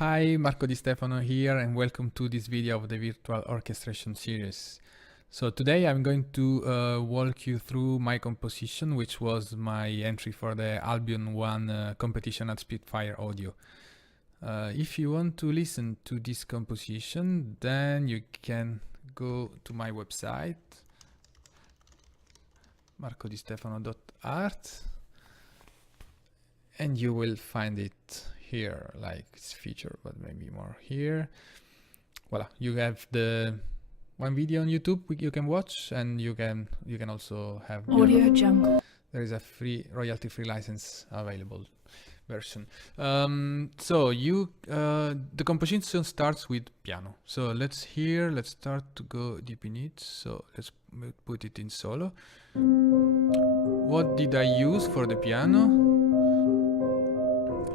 Hi, Marco Di Stefano here, and welcome to this video of the Virtual Orchestration series. So today I'm going to walk you through my composition, which was my entry for the Albion 1 competition at Spitfire Audio. If you want to listen to this composition, then you can go to my website, marcodistefano.art, and you will find it here, like it's featured, but maybe more here. Voila, you have the one video on YouTube you can watch, and you can also have Audio Jungle. There is a free royalty-free license available version. So the composition starts with piano. So let's start to go deep in it. So let's put it in solo. What did I use for the piano?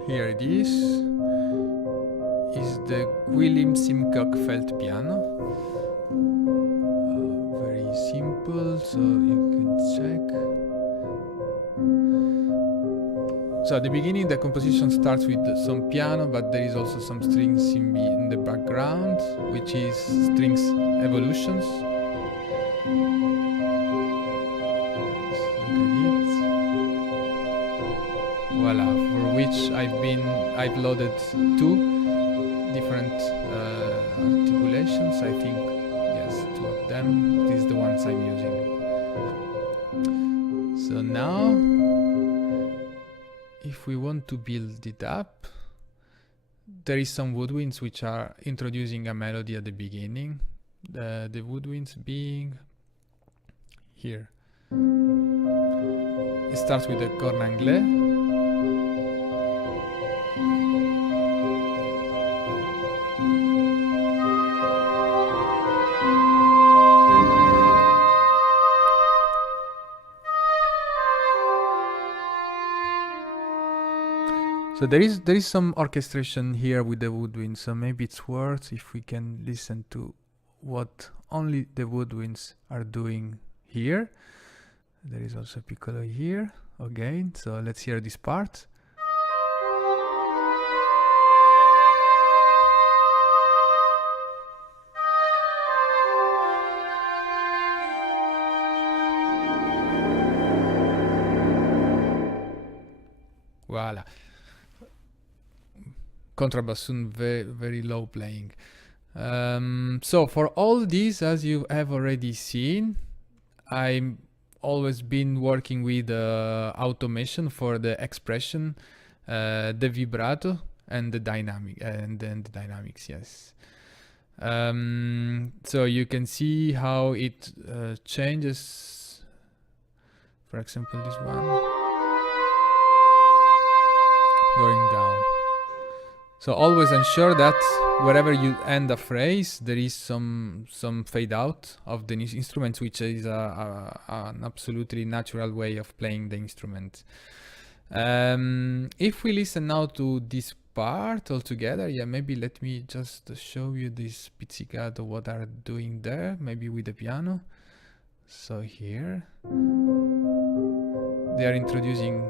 Here it is the Willem Simcock felt piano. Very simple, so you can check. So at the beginning the composition starts with some piano, but there is also some strings in the background, which is strings evolutions. Voila, for which I've loaded two different articulations. I think, yes, two of them. These are the ones I'm using. So now, if we want to build it up, there is some woodwinds which are introducing a melody at the beginning. The woodwinds being here. It starts with a corne anglais. So there is some orchestration here with the woodwinds, so maybe it's worth if we can listen to what only the woodwinds are doing here. There is also piccolo here again, so let's hear this part. Voila. Contrabassoon, very low playing. So for all these, as you have already seen, I've always been working with automation for the expression, the vibrato, and the dynamic, and then the dynamics. Yes. So you can see how it changes. For example, this one going down. So always ensure that wherever you end a phrase, there is some fade out of the instruments, which is an absolutely natural way of playing the instrument. If we listen now to this part altogether, yeah, maybe let me just show you this pizzicato, what are doing there, maybe with the piano. So here they are introducing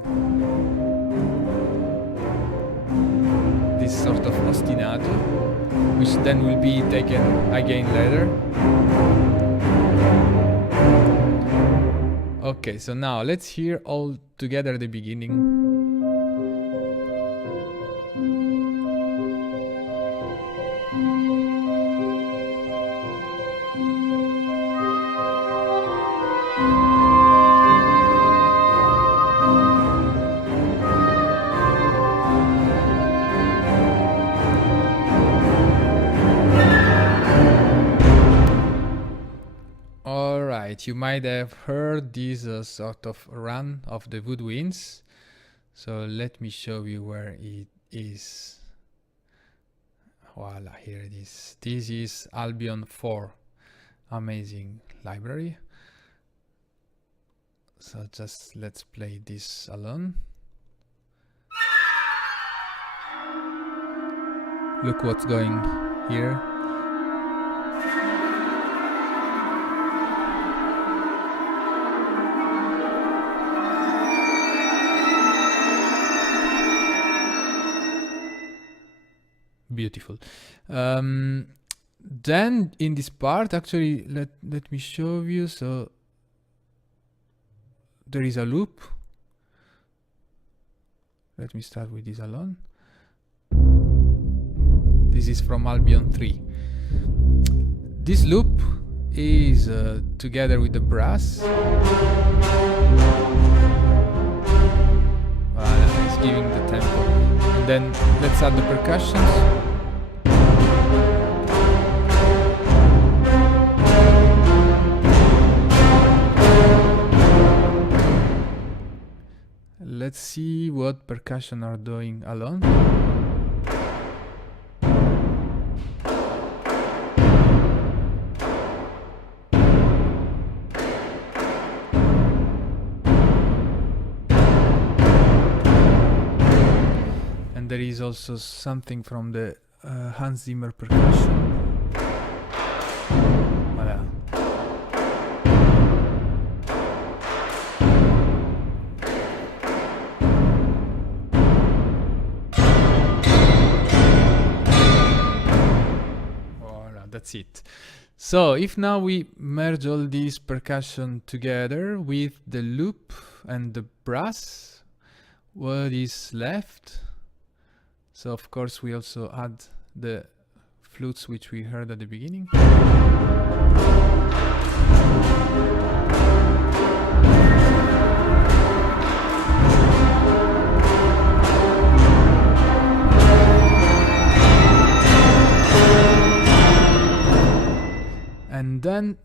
this sort of ostinato, which then will be taken again later. Okay, so now let's hear all together the beginning. You might have heard this sort of run of the woodwinds. So let me show you where it is. Voila, here it is. This is Albion IV. Amazing library. So just let's play this alone. Look what's going here. beautiful. Then in this part, actually, let me show you. So there is a loop. Let me start with this alone. This is from Albion 3. This loop is together with the brass. It's giving the tempo. And then let's add the percussions. Let's see what percussion are doing alone. And there is also something from the Hans Zimmer percussion. Voilà. That's it. So if now we merge all these percussion together with the loop and the brass, what is left? So of course we also add the flutes which we heard at the beginning.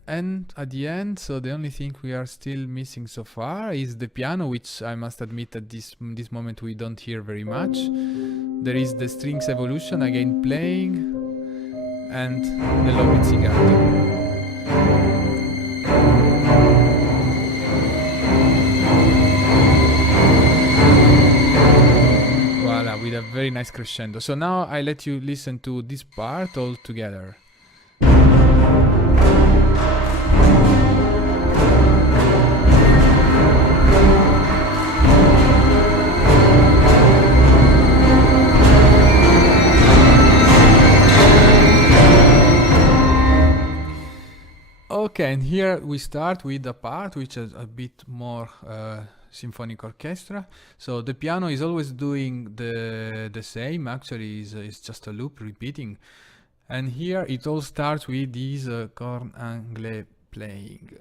And at the end, so the only thing we are still missing so far is the piano, which I must admit at this moment we don't hear very much. There is the strings evolution again playing, and the low pizzicato. Voila, with a very nice crescendo. So now I let you listen to this part all together. Okay, and here we start with a part which is a bit more symphonic orchestra. So the piano is always doing the same, actually is just a loop repeating. And here it all starts with this corn anglais playing.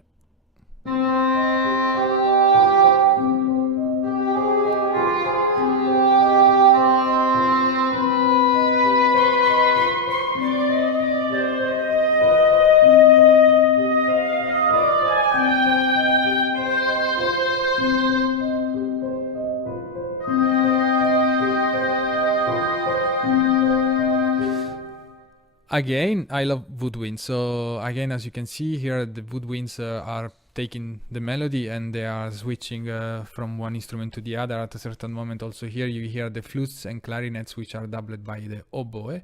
Again, I love woodwinds. So again, as you can see here, the woodwinds are taking the melody and they are switching from one instrument to the other. At a certain moment also here you hear the flutes and clarinets which are doubled by the oboe.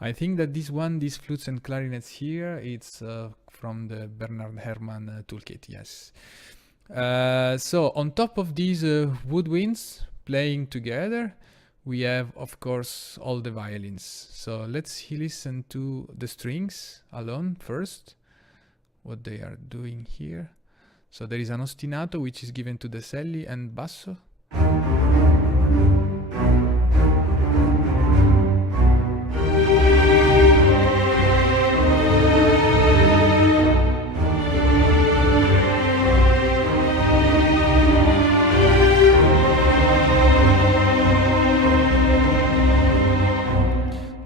I think that these flutes and clarinets here, it's from the Bernard Herman Toolkit, yes. So on top of these woodwinds playing together, we have, of course, all the violins. So let's listen to the strings alone first, what they are doing here. So there is an ostinato which is given to the celli and basso.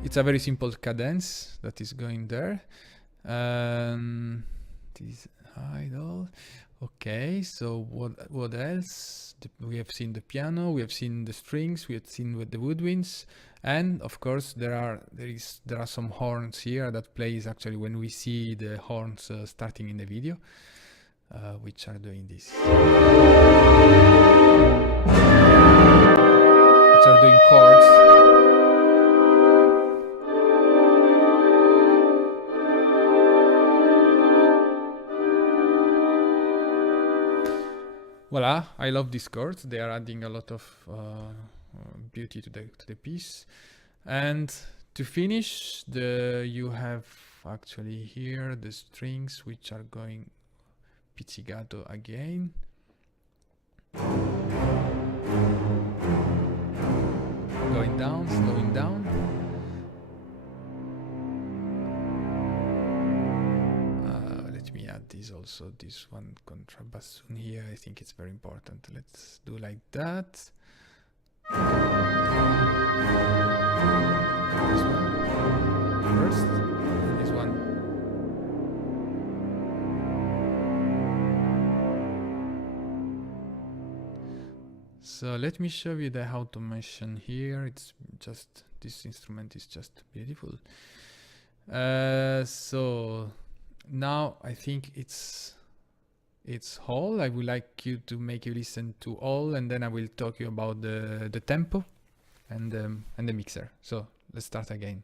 It's a very simple cadence that is going there. This idle. Okay, so what else? We have seen the piano, we have seen the strings, we have seen with the woodwinds, and of course there are some horns here that plays actually when we see the horns starting in the video, which are doing this. Which are doing chords. Voila, I love these chords. They are adding a lot of beauty to the piece. And to finish, you have actually here the strings which are going pizzicato again. Going down, slowing down. Let me add this also, this one contrabassoon here. I think it's very important. Let's do like that. This one first, and this one. So let me show you the automation here. It's just, this instrument is just beautiful. So now I think it's whole. I would like you to make you listen to all, and then I will talk you about the tempo and the mixer. So let's start again.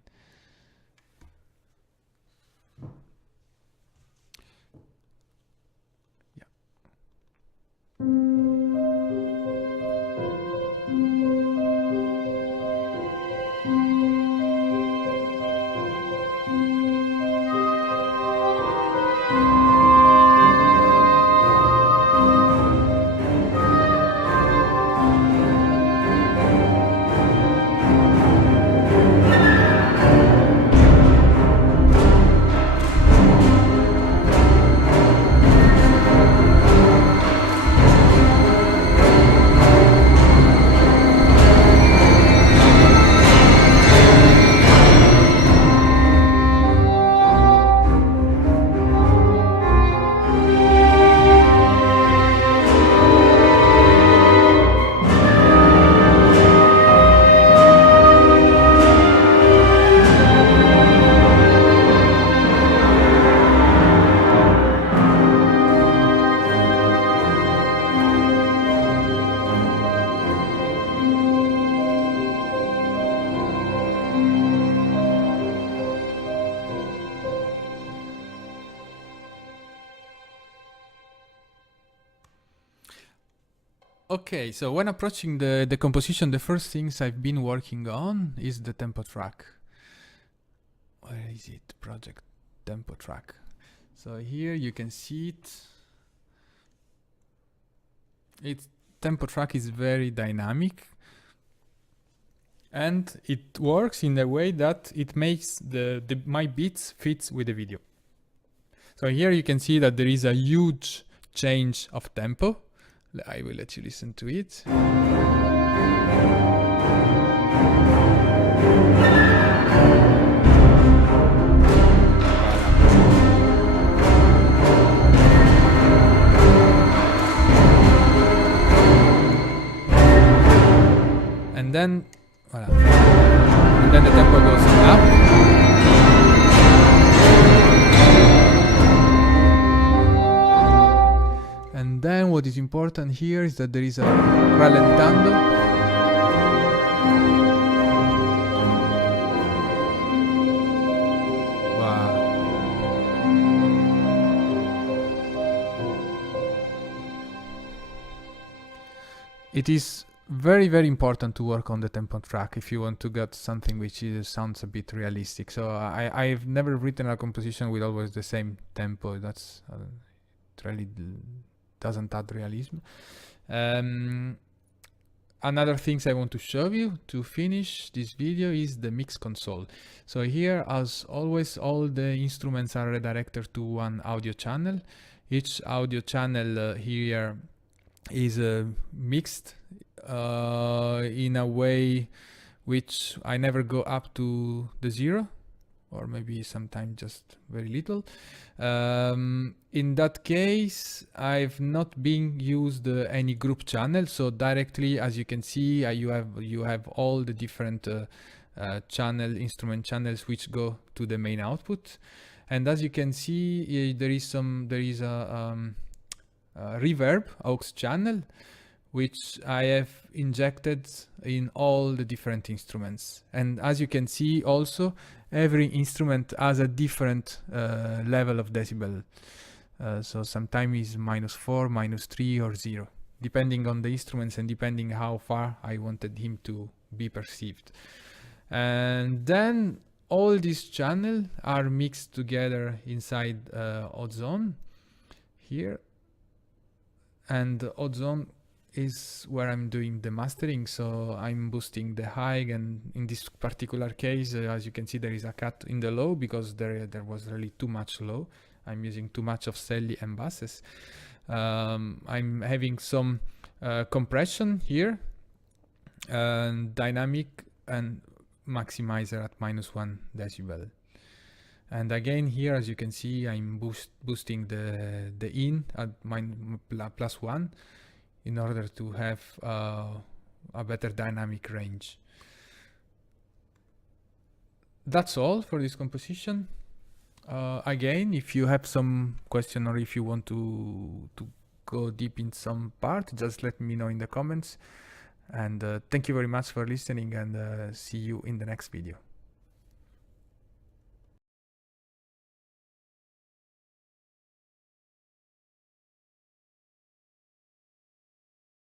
Okay, so when approaching the composition, the first things I've been working on is the tempo track. Where is it? Project tempo track. So here you can see it. Its tempo track is very dynamic, and it works in a way that it makes my beats fits with the video. So here you can see that there is a huge change of tempo. I will let you listen to it. And then, voilà. And then the tempo goes up. And then what is important here is that there is a rallentando. Wow. It is very, very important to work on the tempo track if you want to get something which sounds a bit realistic. So I've never written a composition with always the same tempo. That's it really doesn't add realism. Another things I want to show you to finish this video is the mix console. So here, as always, all the instruments are redirected to one audio channel. Each audio channel here is mixed in a way which I never go up to the 0, or maybe sometimes just very little. In that case, I've not been used any group channel, so directly, as you can see, you have all the different instrument channels which go to the main output. And as you can see, there is a reverb aux channel which I have injected in all the different instruments. And as you can see also, every instrument has a different level of decibel. So sometimes it's -4, -3 or 0, depending on the instruments and depending how far I wanted him to be perceived. And then all these channels are mixed together inside Hot Zone here, and the Hot Zone is where I'm doing the mastering, so I'm boosting the high, and in this particular case, as you can see, there is a cut in the low because there was really too much low. I'm using too much of celli and basses. I'm having some compression here, and dynamic and maximizer at -1 decibel. And again here, as you can see, I'm boosting the in at +1 in order to have a better dynamic range. That's all for this composition. Again, if you have some question or if you want to go deep in some part, just let me know in the comments. And thank you very much for listening, and see you in the next video.